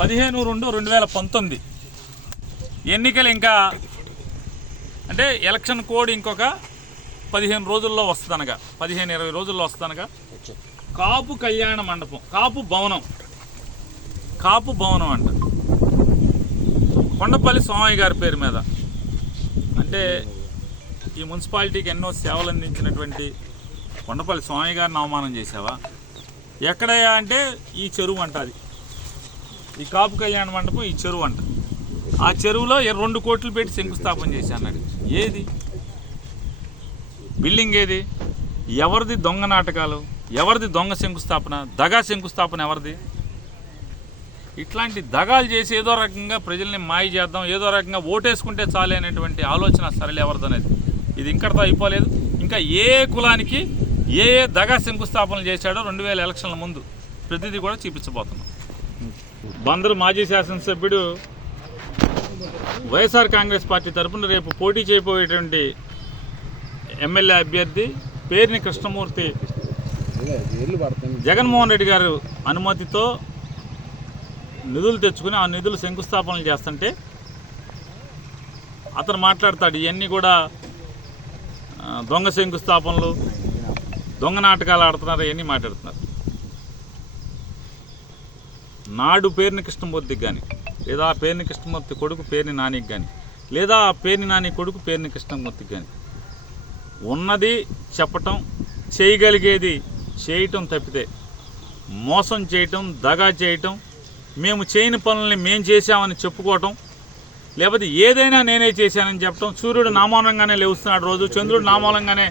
15/2/2019 ఎన్నికలు ఇంకా అంటే ఎలక్షన్ కోడ్ ఇంకొక 15 రోజుల్లో వస్తుందనగా 15-20 రోజుల్లో వస్తుందనగా కాపు కళ్యాణ మండపం కాపు భవనం అంట కొండపల్లి సోమయ్య గారి పేరు మీద. అంటే ఈ మున్సిపాలిటీకి ఎన్నో సేవలు అందించినటువంటి కొండపల్లి సోమయ్య గారిని అవమానం చేసావా? ఎక్కడయ్యా అంటే ఈ చెరువు అంట, అది ఈ కాపు కళ్యాణ మండపం ఈ చెరువు అంట. ఆ చెరువులో 2 కోట్లు పెట్టి శంకుస్థాపన చేసి అన్నాడు. ఏది బిల్డింగ్ ఏది? ఎవరిది దొంగ నాటకాలు? ఎవరిది దొంగ శంకుస్థాపన? దగా శంకుస్థాపన ఎవరిది? ఇట్లాంటి దగాలు చేసి ఏదో రకంగా ప్రజల్ని మాయ చేద్దాం, ఏదో రకంగా ఓటేసుకుంటే చాలే అనేటువంటి ఆలోచన సరళి ఎవరిదనేది. ఇది ఇంకటితో అయిపోలేదు. ఇంకా ఏ కులానికి ఏ దగా శంకుస్థాపనలు చేశాడో 2000 ఎలక్షన్ల ముందు ప్రతిదీ కూడా చూపించబోతున్నాం. బందరు మాజీ శాసనసభ్యుడు వైఎస్ఆర్ కాంగ్రెస్ పార్టీ తరఫున రేపు పోటీ చేయబోయేటువంటి ఎమ్మెల్యే అభ్యర్థి పేర్ని కృష్ణమూర్తి జగన్మోహన్ రెడ్డి గారు అనుమతితో నిధులు తెచ్చుకుని ఆ నిధులు శంకుస్థాపనలు చేస్తుంటే అతను మాట్లాడతాడు, ఇవన్నీ కూడా దొంగ శంకుస్థాపనలు, దొంగ నాటకాలు ఆడుతున్నారు, ఇవన్నీ మాట్లాడుతున్నారు. నాడు పేర్ని కృష్ణమూర్తికి కానీ, లేదా ఆ పేర్ని కృష్ణమూర్తి కొడుకు పేర్ని నానికి కానీ, లేదా ఆ పేర్ని నాని కొడుకు పేర్ని కృష్ణమూర్తికి కానీ ఉన్నది చెప్పటం, చేయగలిగేది చేయటం తప్పితే మోసం చేయటం, దగా చేయటం, మేము చేయని పనుల్ని మేము చేశామని చెప్పుకోవటం, లేకపోతే ఏదైనా నేనే చేశానని చెప్పటం. సూర్యుడు నామూలంగానే లేస్తున్నాడు రోజు, చంద్రుడు నామూలంగానే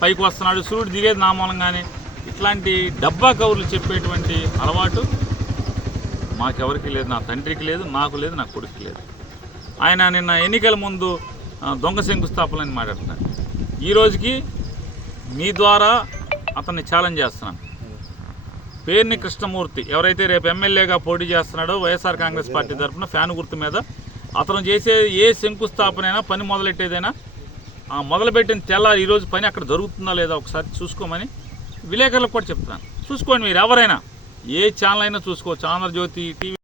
పైకి వస్తున్నాడు, సూర్యుడు దిగేది నామూలంగానే. ఇట్లాంటి డబ్బా కవులు చెప్పేటువంటి అలవాటు మాకెవరికి లేదు, నా తండ్రికి లేదు, నాకు లేదు, నా కొడుకు లేదు. ఆయన నిన్న ఎన్నికల ముందు దొంగ శంకుస్థాపనని మాట్లాడుతున్నారు. ఈ రోజుకి మీ ద్వారా అతన్ని ఛాలెంజ్ చేస్తున్నాను. పేర్ని కృష్ణమూర్తి ఎవరైతే రేపు ఎమ్మెల్యేగా పోటీ చేస్తున్నాడో వైఎస్ఆర్ కాంగ్రెస్ పార్టీ తరఫున ఫ్యాన్ గుర్తు మీద అతను చేసే ఏ శంకుస్థాపన అయినా, పని మొదలెట్టేదైనా, ఆ మొదలుపెట్టిన తెల్లారి ఈరోజు పని అక్కడ జరుగుతుందా లేదా ఒకసారి చూసుకోమని విలేకరులకు కూడా చెప్తున్నాను. చూసుకోండి, మీరు ఎవరైనా ఏ ఛానల్ అయినా చూసుకోవచ్చు. ఆంధ్రజ్యోతి టీవీ